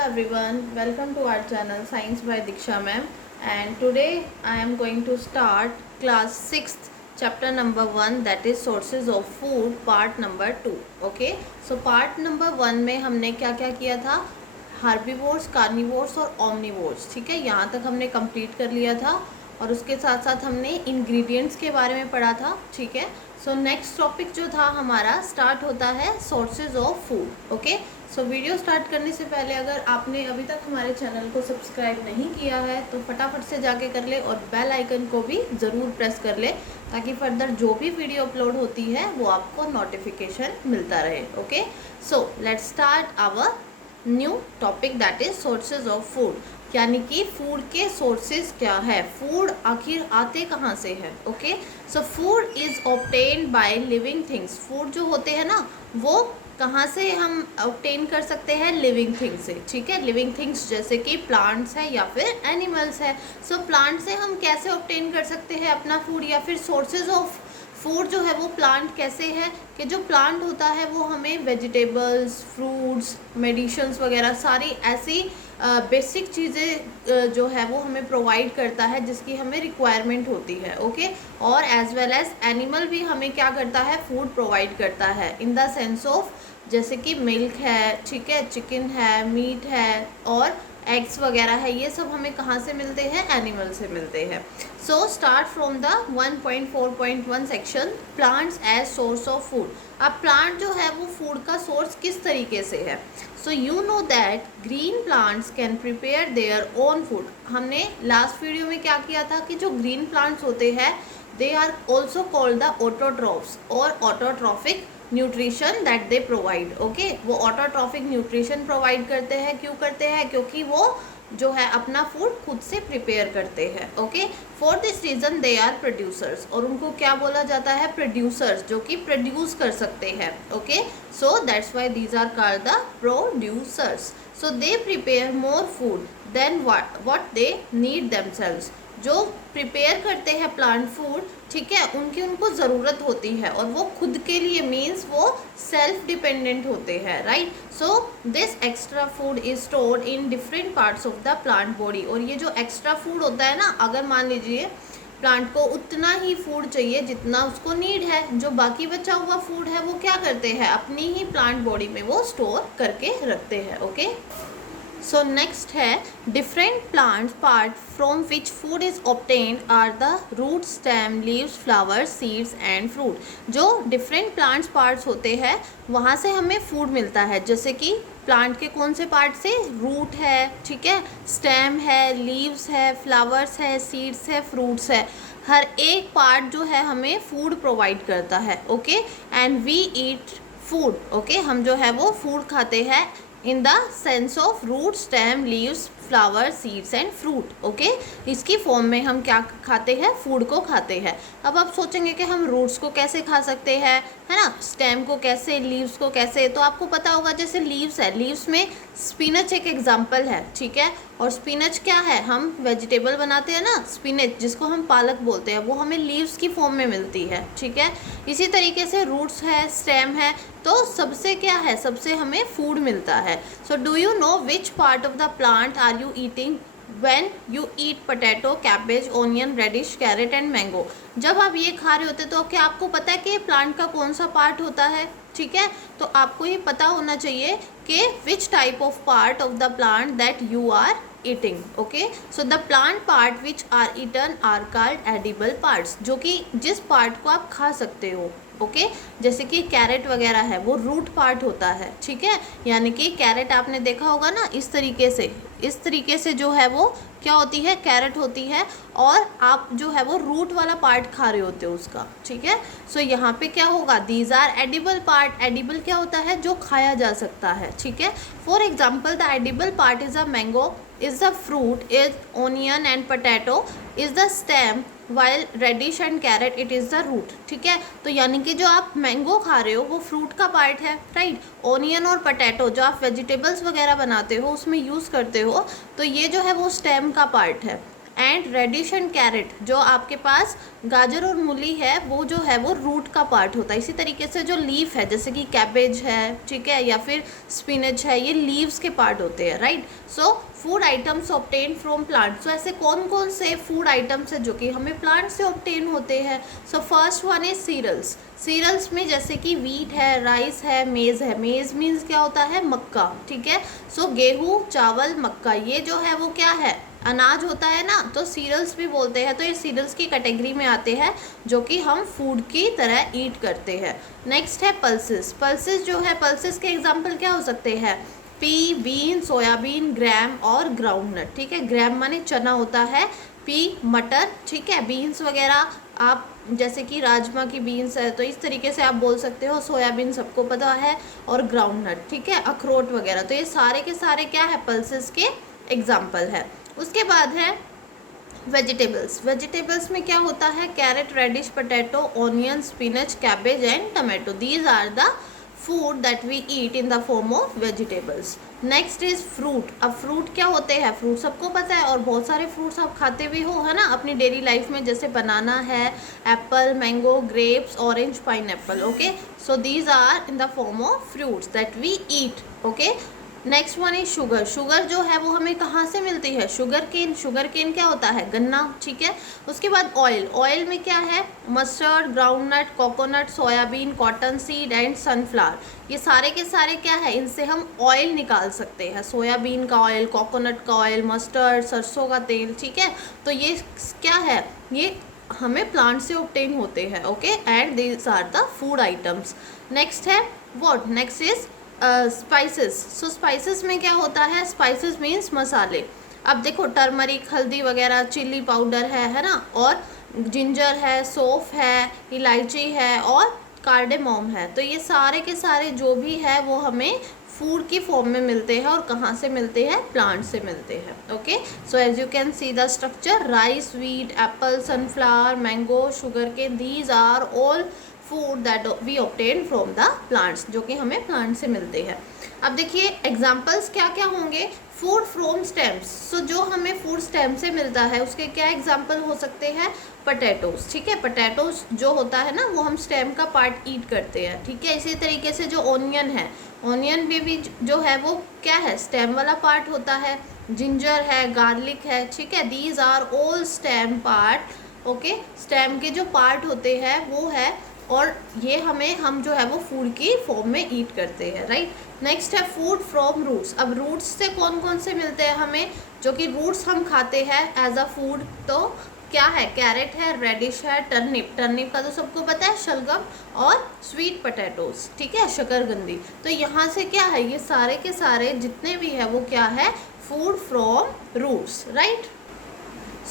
everyone, welcome to our channel Science by Diksha ma'am, and today I am going to start class 6th chapter number 1, that is sources of food, part number 2. Okay, so part number 1 में हमने क्या क्या किया था, herbivores, carnivores और omnivores. ठीक है, यहाँ तक हमने कंप्लीट कर लिया था और उसके साथ साथ हमने इंग्रेडिएंट्स के बारे में पढ़ा था. ठीक है, सो नेक्स्ट टॉपिक जो था हमारा स्टार्ट होता है sources of food. Okay, so video start करने से पहले अगर आपने अभी तक हमारे चैनल को सब्सक्राइब नहीं किया है तो फटाफट से जाके कर ले और बेल आइकन को भी ज़रूर प्रेस कर ले ताकि फर्दर जो भी वीडियो अपलोड होती है वो आपको नोटिफिकेशन मिलता रहे. Okay, so let's start our new topic that is sources of food. यानी कि फूड के सोर्सेज क्या है, फूड आखिर आते कहाँ से है. Okay, so food is obtained by living things. Food जो होते हैं ना वो कहाँ से हम ऑब्टेन कर सकते हैं, लिविंग थिंग्स से. ठीक है, लिविंग थिंग्स जैसे कि प्लांट्स है या फिर एनिमल्स है. सो प्लांट से हम कैसे ऑब्टेन कर सकते हैं अपना फूड, या फिर सोर्सेज ऑफ फूड जो है वो प्लांट कैसे है कि जो प्लांट होता है वो हमें वेजिटेबल्स, फ्रूट्स, मेडिसिन्स वगैरह सारी ऐसी बेसिक चीज़ें जो है वो हमें प्रोवाइड करता है जिसकी हमें रिक्वायरमेंट होती है. ओके, और एज वेल एज एनिमल भी हमें क्या करता है, फूड प्रोवाइड करता है इन द सेंस ऑफ जैसे कि मिल्क है, ठीक है, चिकन है, मीट है और एग्स वगैरह है. ये सब हमें कहाँ से मिलते हैं, एनिमल से मिलते हैं. So start from the 1.4.1 section, plants as source of food. अब प्लांट जो है वो फूड का सोर्स किस तरीके से है. So you know that green plants can prepare their own food. हमने लास्ट वीडियो में क्या किया था कि जो ग्रीन प्लांट्स होते हैं they are also called the autotrophs और autotrophic nutrition that they provide. Okay, वो ऑटोट्रॉफिक न्यूट्रिशन प्रोवाइड करते हैं. क्यों करते हैं, क्योंकि वो जो है अपना फूड खुद से प्रिपेयर करते हैं. Okay, for this reason they are producers. और उनको क्या बोला जाता है, प्रोड्यूसर्स, जो कि प्रोड्यूस कर सकते हैं. Okay, so that's why these are called the producers. So they prepare more food then what they need themselves. जो प्रिपेयर करते हैं प्लांट फूड, ठीक है, उनकी उनको ज़रूरत होती है और वो खुद के लिए मीन्स वो सेल्फ डिपेंडेंट होते हैं. Right, so this extra food is stored in different parts of the plant body. और ये जो एक्स्ट्रा फूड होता है ना, अगर मान लीजिए प्लांट को उतना ही फूड चाहिए जितना उसको नीड है, जो बाकी बचा हुआ फूड है वो क्या करते हैं, अपनी ही प्लांट बॉडी में वो स्टोर करके रखते हैं. ओके, सो नेक्स्ट है different plants part from which food is obtained are the root, stem, leaves, flowers, seeds and fruit. जो डिफरेंट प्लांट्स पार्ट्स होते हैं वहाँ से हमें फूड मिलता है. जैसे कि प्लांट के कौन से पार्ट से, रूट है, ठीक है, स्टेम है, लीव्स है, फ्लावर्स है, सीड्स है, फ्रूट्स है. हर एक पार्ट जो है हमें फूड प्रोवाइड करता है. Okay, and we eat food. Okay, हम जो है वो फूड खाते हैं in the sense of root, stem, leaves, flower, seeds and fruit. Okay, इसकी फॉर्म में हम क्या खाते हैं, फूड को खाते हैं. अब आप सोचेंगे कि हम रूट्स को कैसे खा सकते हैं, है ना, स्टेम को कैसे, लीव्स को कैसे. तो आपको पता होगा जैसे लीव्स है, लीव्स में स्पिनच एक एग्जाम्पल है. ठीक है, और स्पिनच क्या है, हम वेजिटेबल बनाते हैं ना, स्पिनच जिसको हम पालक बोलते हैं, वो हमें लीव्स की फॉर्म में मिलती है. ठीक है, इसी तरीके से रूट्स है, स्टेम है, तो सबसे क्या है, सबसे हमें फूड मिलता है. So do you know which part of the plant are you eating when you eat potato, cabbage, onion, radish, carrot and mango. जब आप ये खा रहे होते तो क्या आपको पता है कि प्लांट का कौन सा पार्ट होता है. ठीक है, तो आपको ये पता होना चाहिए कि which type of part of the plant that you are eating. Okay, so the plant part which are eaten are called edible parts. जो कि जिस पार्ट को आप खा सकते हो. ओके, जैसे कि कैरेट वगैरह है वो रूट पार्ट होता है. ठीक है, यानी कि कैरेट आपने देखा होगा ना, इस तरीके से जो है वो क्या होती है, कैरेट होती है, और आप जो है वो रूट वाला पार्ट खा रहे होते हो उसका. ठीक है, सो यहाँ पे क्या होगा, these are edible part. Edible क्या होता है, जो खाया जा सकता है. ठीक है, for example the edible part is a mango, is the fruit, is onion and potato, is the stem, while radish and carrot it is the root. ठीक है, तो यानी कि जो आप मैंगो खा रहे हो वो फ्रूट का पार्ट है. राइट, ओनियन और पोटैटो जो आप वेजिटेबल्स वगैरह बनाते हो उसमें यूज़ करते हो, तो ये जो है वो स्टेम का पार्ट है. एंड रेडिश एंड कैरेट, जो आपके पास गाजर और मूली है वो जो है वो रूट का पार्ट होता है। इसी तरीके से जो लीफ है जैसे कि कैबेज है, ठीक है, या फिर स्पिनच है, ये लीव्स के पार्ट होते हैं, right. So food items obtain from plant. So ऐसे कौन कौन से फूड आइटम्स है जो कि हमें प्लांट से ऑब्टेन होते हैं। So first one is cereals. Cereals में जैसे कि वीट है, राइस है, मेज़ है। मेज़ मीन्स क्या होता है, मक्का, ठीक है। सो गेहूँ, चावल, मक्का, ये जो है वो क्या है, अनाज होता है ना, तो सीरियल्स भी बोलते हैं। तो ये सीरियल्स की कैटेगरी में आते हैं जो कि हम फूड की तरह ईट करते हैं। नेक्स्ट है पल्सेस। पल्सेस जो है, पल्सेस के एग्जांपल क्या हो सकते हैं, पी, बीन, सोयाबीन, ग्राम और ग्राउंडनट, ठीक है। ग्राम माने चना होता है, पी मटर, ठीक है, बीन्स वगैरह आप जैसे कि राजमा की बीन्स है तो इस तरीके से आप बोल सकते हो। सोयाबीन सबको पता है, और ग्राउंडनट, ठीक है, अखरोट वगैरह। तो ये सारे के सारे क्या है, पल्सेस के एग्जाम्पल है। उसके बाद है वेजिटेबल्स। वेजिटेबल्स में क्या होता है, carrot, radish, potato, onion, spinach, cabbage and tomato. These are the food that we eat in the form of vegetables. Next is fruit. अब फ्रूट क्या होते हैं, फ्रूट सबको पता है और बहुत सारे फ्रूट्स आप खाते भी हो, है ना, अपनी डेली लाइफ में, जैसे बनाना है, apple, mango, grapes, orange, pineapple, okay. So these are in the form of fruits that we eat, okay. Next one is sugar. Sugar जो है वो हमें कहाँ से मिलती है, शुगर केन। शुगर केन क्या होता है, गन्ना, ठीक है। उसके बाद ऑयल। ऑयल में क्या है, mustard, groundnut, coconut, soybean, cotton seed and sunflower. ये सारे के सारे क्या है, इनसे हम ऑयल निकाल सकते हैं। सोयाबीन का ऑयल, कोकोनट का ऑयल, मस्टर्ड, सरसों का तेल, ठीक है। तो ये क्या है, ये हमें प्लांट से ऑब्टेन होते हैं, okay. And these are the food items. Next है what, next is spices. So spices में क्या होता है, स्पाइसेस मीन्स मसाले। अब देखो टर्मरिक, हल्दी वगैरह, चिल्ली पाउडर है ना, और जिंजर है, सौंफ है, इलायची है और कार्डेमोम है। तो ये सारे के सारे जो भी है वो हमें फूड की फॉर्म में मिलते हैं। और कहाँ से मिलते हैं, प्लांट से मिलते हैं, okay. So as you can see the structure, rice, wheat, apple, sunflower, mango, sugar cane, these are all food that we obtain from the plants, जो कि हमें प्लांट से मिलते हैं। अब देखिए एग्जाम्पल्स क्या क्या होंगे, फूड फ्रॉम स्टेम्स। सो जो हमें फूड स्टेम से मिलता है उसके क्या एग्जाम्पल हो सकते हैं, पोटैटोज, ठीक है। पोटैटोज जो होता है ना वो हम स्टेम का पार्ट ईट करते हैं, ठीक है। इसी तरीके से जो ऑनियन है, ऑनियन भी जो है वो क्या है, स्टेम वाला पार्ट होता है। जिंजर है, गार्लिक है, ठीक है, these are all stem part, okay. Stem के जो पार्ट होते हैं वो है, और ये हम जो है वो फूड की फॉर्म में ईट करते हैं, राइट। नेक्स्ट है फूड फ्रॉम रूट्स। अब रूट्स से कौन कौन से मिलते हैं हमें, जो कि रूट्स हम खाते हैं एज अ फूड, तो क्या है, कैरेट है, रेडिश है, टर्निप, टर्निप का तो सबको पता है, शलगम, और स्वीट पोटैटोज, ठीक है, शकरकंदी। तो यहाँ से क्या है, ये सारे के सारे जितने भी है वो क्या है, food from roots, right.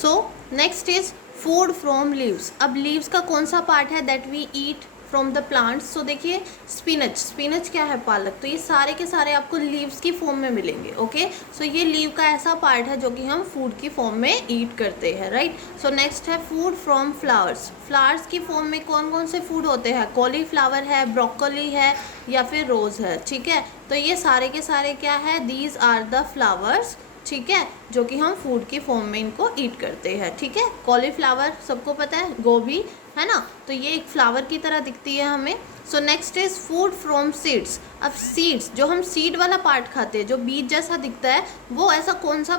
So next is food from leaves. अब लीव्स का कौन सा पार्ट है that we eat from the plants. So देखिए स्पिनच, स्पिनच क्या है, पालक। तो ये सारे के सारे आपको लीव्स की फॉर्म में मिलेंगे, ओके। सो ये लीव का ऐसा पार्ट है जो कि हम फूड की फॉर्म में ईट करते हैं, राइट। सो नेक्स्ट है फूड फ्रॉम फ्लावर्स। फ्लावर्स की फॉर्म में कौन कौन से फूड होते हैं, कॉलीफ्लावर है, ब्रोकली है, या फिर रोज़ है, ठीक है। तो ये सारे के सारे क्या है, दीज आर द फ्लावर्स, ठीक है, जो कि हम फूड की फॉर्म में इनको ईट करते हैं, ठीक है। कॉलीफ्लावर सबको पता है, गोभी, है ना, तो ये एक फ्लावर की तरह दिखती है हमें। सो next is food from seeds. अब सीड्स, जो हम सीड वाला पार्ट खाते हैं, जो बीज जैसा दिखता है, वो ऐसा कौन सा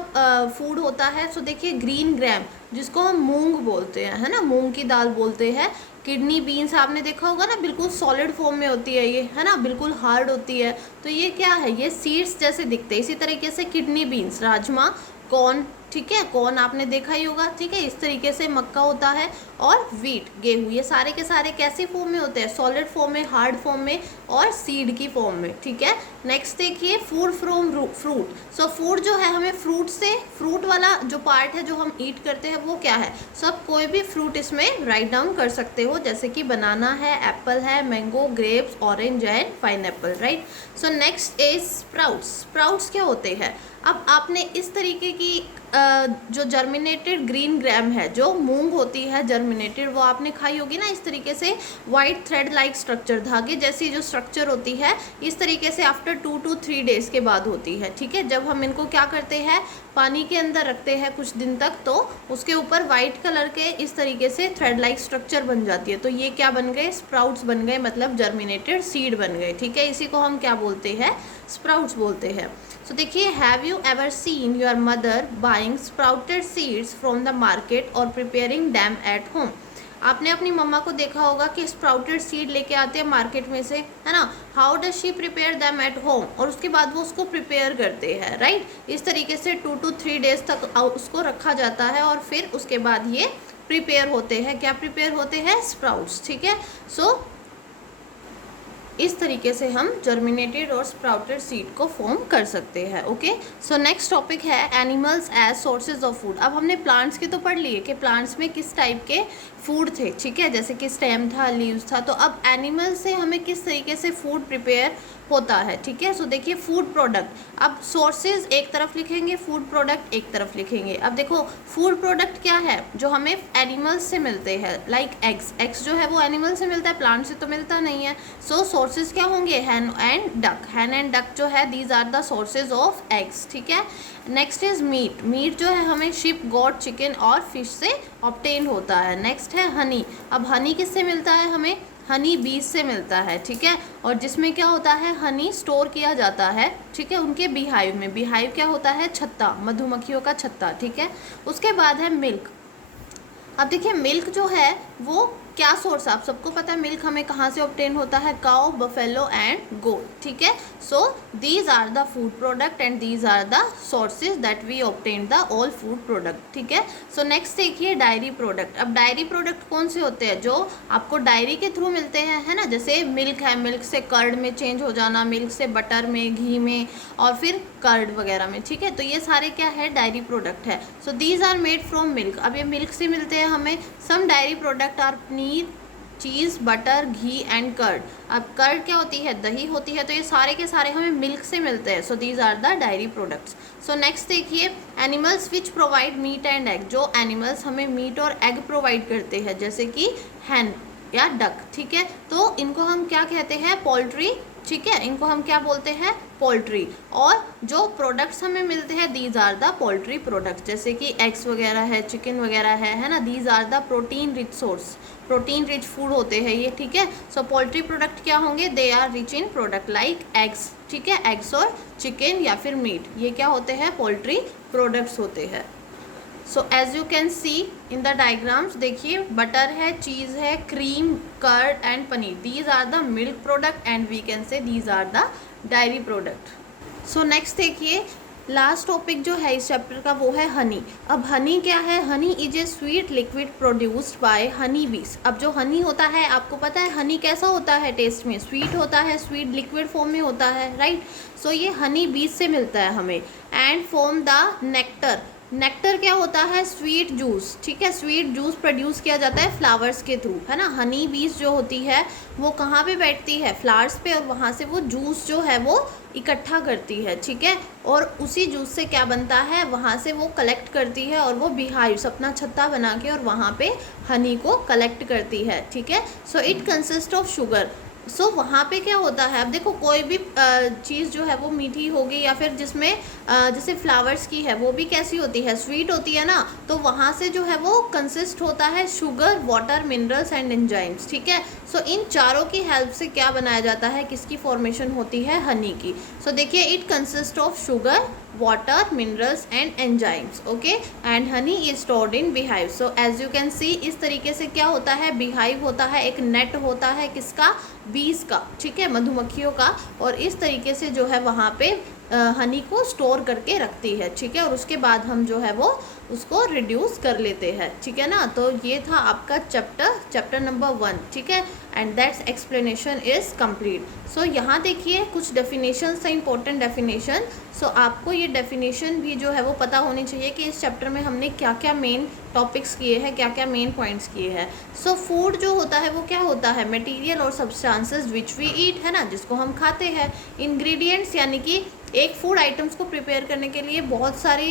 फूड होता है। सो देखिए ग्रीन ग्राम, जिसको हम मूंग बोलते हैं, है ना, मूंग की दाल बोलते हैं। किडनी बीन्स आपने देखा होगा ना, बिल्कुल सॉलिड फॉर्म में होती है ये, है ना, बिल्कुल हार्ड होती है। तो ये क्या है, ये सीड्स जैसे दिखते हैं। इसी तरीके से किडनी बीन्स, राजमा, कॉर्न, ठीक है, कॉर्न आपने देखा ही होगा, ठीक है। इस तरीके से मक्का होता है, और वीट, गेहूँ, ये सारे के सारे कैसी फॉर्म में होते हैं, सॉलिड फॉर्म में, हार्ड फॉर्म में, और सीड की फॉर्म में, ठीक है। नेक्स्ट देखिए food from fruit. So food जो है हमें फ्रूट से, फ्रूट वाला जो पार्ट है जो हम ईट करते हैं वो क्या है। सो आप कोई भी फ्रूट इसमें राइट डाउन कर सकते हो, जैसे कि बनाना है, एप्पल है, mango, grapes, orange and pineapple, right. So next is sprouts. Sprouts क्या होते हैं, अब आपने इस तरीके की जो जर्मिनेटेड ग्रीन ग्राम है, जो मूंग होती है जर्मिनेटेड, वो आपने खाई होगी ना, इस तरीके से वाइट थ्रेड लाइक स्ट्रक्चर, धागे जैसी जो स्ट्रक्चर होती है, इस तरीके से आफ्टर 2 to 3 डेज के बाद होती है। ठीक है, जब हम इनको क्या करते हैं, पानी के अंदर रखते हैं कुछ दिन तक, तो उसके ऊपर वाइट कलर के इस तरीके से थ्रेड लाइक स्ट्रक्चर बन जाती है। तो ये क्या बन गए, स्प्राउट्स बन गए, मतलब जर्मिनेटेड सीड बन गए। ठीक है, इसी को हम क्या बोलते हैं, स्प्राउट्स बोलते हैं। सो देखिए, have you ever seen your mother buying sprouted seeds from the market और प्रिपेयरिंग डैम एट होम। आपने अपनी मम्मा को देखा होगा कि स्प्राउटेड सीड लेके आते हैं मार्केट में से, है ना। How does she prepare them at home, और उसके बाद वो उसको प्रिपेयर करते हैं, राइट। इस तरीके से 2 to 3 डेज तक उसको रखा जाता है और फिर उसके बाद ये प्रिपेयर होते हैं। क्या प्रिपेयर होते हैं, स्प्राउट्स। ठीक है, सो इस तरीके से हम जर्मिनेटेड और स्प्राउटेड सीड को फॉर्म कर सकते हैं। ओके, सो नेक्स्ट टॉपिक है animals as sources of food. अब हमने प्लांट्स की तो पढ़ लिए कि प्लांट्स में किस टाइप के फूड थे, ठीक है, जैसे कि स्टेम था, लीव्स था। तो अब एनिमल से हमें किस तरीके से फूड प्रिपेयर होता है। ठीक है, सो देखिए, फूड प्रोडक्ट, अब सोर्सेज एक तरफ लिखेंगे, फूड प्रोडक्ट एक तरफ लिखेंगे। अब देखो, फूड प्रोडक्ट क्या है, जो हमें एनिमल्स से मिलते हैं, लाइक एग्स। एग्स जो है वो एनिमल से मिलता है, प्लांट से तो मिलता नहीं है। सो सोर्सेज क्या होंगे, hen and duck. Hen and duck जो है, these are the sources of eggs. ठीक है, नेक्स्ट इज मीट। मीट जो है हमें शिप, गॉट, चिकन और फिश से ऑब्टेन होता है। नेक्स्ट है हनी। अब हनी किससे मिलता है, हमें हनी बीज से मिलता है। ठीक है, और जिसमें क्या होता है, हनी स्टोर किया जाता है। ठीक है, उनके बीहाइव में। बीहाइव क्या होता है, छत्ता, मधुमक्खियों का छत्ता। ठीक है, उसके बाद है मिल्क। अब देखिए, मिल्क जो है वो क्या सोर्स है, आप सबको पता है मिल्क हमें कहाँ से ऑब्टेन होता है, काउ, बफेलो एंड गोट। ठीक है, so these are the food product and these are the sources that we obtain the all food product. ठीक है, सो नेक्स्ट देखिए, डायरी प्रोडक्ट। अब डायरी प्रोडक्ट कौन से होते हैं, जो आपको डायरी के थ्रू मिलते हैं, है ना। जैसे मिल्क है, मिल्क से कर्ड में चेंज हो जाना, मिल्क से बटर में, घी में, और फिर कर्ड वगैरह में। ठीक है, तो ये सारे क्या है, डायरी प्रोडक्ट है। So these are made from milk. अब ये मिल्क से मिलते हैं हमें। Some dairy product are paneer, cheese, butter, ghee and curd. अब कर्ड क्या होती है, दही होती है। तो ये सारे के सारे हमें मिल्क से मिलते हैं। So these are the dairy products. So next देखिए, animals which provide meat and egg. जो एनिमल्स हमें मीट और एग प्रोवाइड करते हैं, जैसे कि हैन या डक। ठीक है, तो इनको हम क्या कहते हैं, पोल्ट्री। ठीक है, इनको हम क्या बोलते हैं, पोल्ट्री। और जो प्रोडक्ट्स हमें मिलते हैं, these are the poultry products, जैसे कि एग्स वगैरह है, चिकन वगैरह है ना। These are the protein rich source, protein rich food होते हैं ये। ठीक है, सो पोल्ट्री प्रोडक्ट क्या होंगे, they are rich in product like eggs. ठीक है, एग्स और चिकन या फिर मीट, ये क्या होते हैं, पोल्ट्री प्रोडक्ट्स होते हैं। So as you can see in the diagrams, देखिए, बटर है, चीज़ है, cream, curd and paneer, these are the milk product and we can say these are the dairy product. So next देखिए, last topic जो है इस chapter का वो है हनी। अब हनी क्या है, honey is a sweet liquid produced by Honey बीज। अब जो हनी होता है, आपको पता है हनी कैसा होता है, टेस्ट में स्वीट होता है, स्वीट लिक्विड फॉर्म में होता है, राइट। सो ये हनी बीज से मिलता है हमें। And form the nectar. Nectar क्या होता है, स्वीट जूस। ठीक है, स्वीट जूस प्रोड्यूस किया जाता है फ्लावर्स के थ्रू, है ना। हनी बीज जो होती है वो कहाँ पे बैठती है, फ्लावर्स पे, और वहाँ से वो जूस जो है वो इकट्ठा करती है। ठीक है, और उसी जूस से क्या बनता है, वहाँ से वो कलेक्ट करती है और वो बीहाइव्स, अपना छत्ता बना के, और वहाँ पे हनी को कलेक्ट करती है। ठीक है, so it consist of sugar. So वहाँ पे क्या होता है, अब देखो, कोई भी चीज़ जो है वो मीठी होगी, या फिर जिसमें जैसे फ्लावर्स की है, वो भी कैसी होती है, स्वीट होती है ना। तो वहाँ से जो है वो कंसिस्ट होता है sugar, water, minerals and enzymes. ठीक है, सो इन चारों की हेल्प से क्या बनाया जाता है, किसकी फॉर्मेशन होती है, हनी की। सो देखिए, it consist of sugar, water, minerals and enzymes. Okay, and honey is stored in beehive. So as you can see, इस तरीके से क्या होता है, beehive होता है, एक नेट होता है किसका, बीज का। ठीक है, मधुमक्खियों का, और इस तरीके से जो है वहाँ पे हनी को स्टोर करके रखती है। ठीक है, और उसके बाद हम जो है वो उसको रिड्यूस कर लेते हैं। ठीक है ना, तो ये था आपका चैप्टर नंबर 1। ठीक है, and that's explanation is complete. So यहाँ देखिए कुछ डेफिनेशन है, इंपॉर्टेंट डेफिनेशन। सो आपको ये डेफिनेशन भी जो है वो पता होनी चाहिए कि इस चैप्टर में हमने क्या क्या मेन टॉपिक्स किए हैं, क्या क्या मेन पॉइंट्स किए हैं। सो फूड जो होता है वो क्या होता है, मटेरियल और सब्सटेंसेस विच वी ईट, है ना, जिसको हम खाते हैं। इंग्रेडिएंट्स यानी कि एक फूड आइटम्स को प्रिपेयर करने के लिए बहुत सारे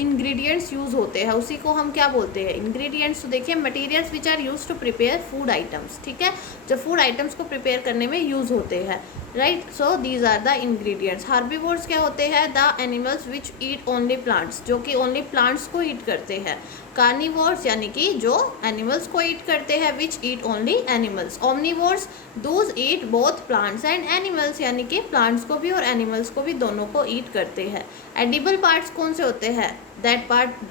इंग्रेडिएंट्स यूज़ होते हैं, उसी को हम क्या बोलते हैं, इंग्रेडिएंट्स। तो देखिए materials which are use to prepare food items, ठीक है, जो फूड आइटम्स को प्रिपेयर करने में यूज़ होते हैं, right. So these are the ingredients. Herbivores क्या होते हैं, the animals which eat only plants, जो कि ओनली प्लांट्स को ईट करते हैं। कार्निवोर्स यानी कि जो एनिमल्स को ईट करते हैं, which eat only animals. Omnivores those eat both plants and animals, यानी कि प्लांट्स को भी और एनिमल्स को भी दोनों को ईट करते हैं। एडिबल पार्ट्स कौन से होते हैं, that part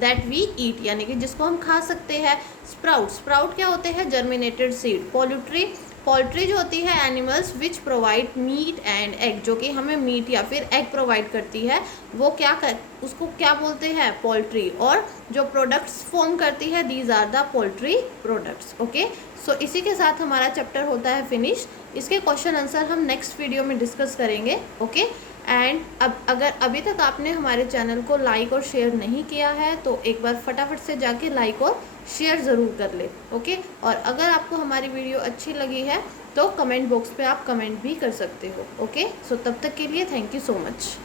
that we eat, यानी कि जिसको हम खा सकते हैं। स्प्राउट, स्प्राउट क्या होते हैं, जर्मिनेटेड सीड। पोल्ट्री, पोल्ट्री जो होती है animals which provide meat and egg, जो कि हमें मीट या फिर एग प्रोवाइड करती है, वो उसको क्या बोलते हैं, पोल्ट्री। और जो प्रोडक्ट्स फॉर्म करती है, these are the poultry products. Okay, so इसी के साथ हमारा चैप्टर होता है फिनिश। इसके क्वेश्चन आंसर हम नेक्स्ट वीडियो में डिस्कस करेंगे। ओके, एंड अब अगर अभी तक आपने हमारे चैनल को लाइक और शेयर नहीं किया है तो एक बार फटाफट से जाके लाइक और शेयर ज़रूर कर ले। ओके, और अगर आपको हमारी वीडियो अच्छी लगी है तो कमेंट बॉक्स पे आप कमेंट भी कर सकते हो। ओके, सो तब तक के लिए थैंक यू सो मच।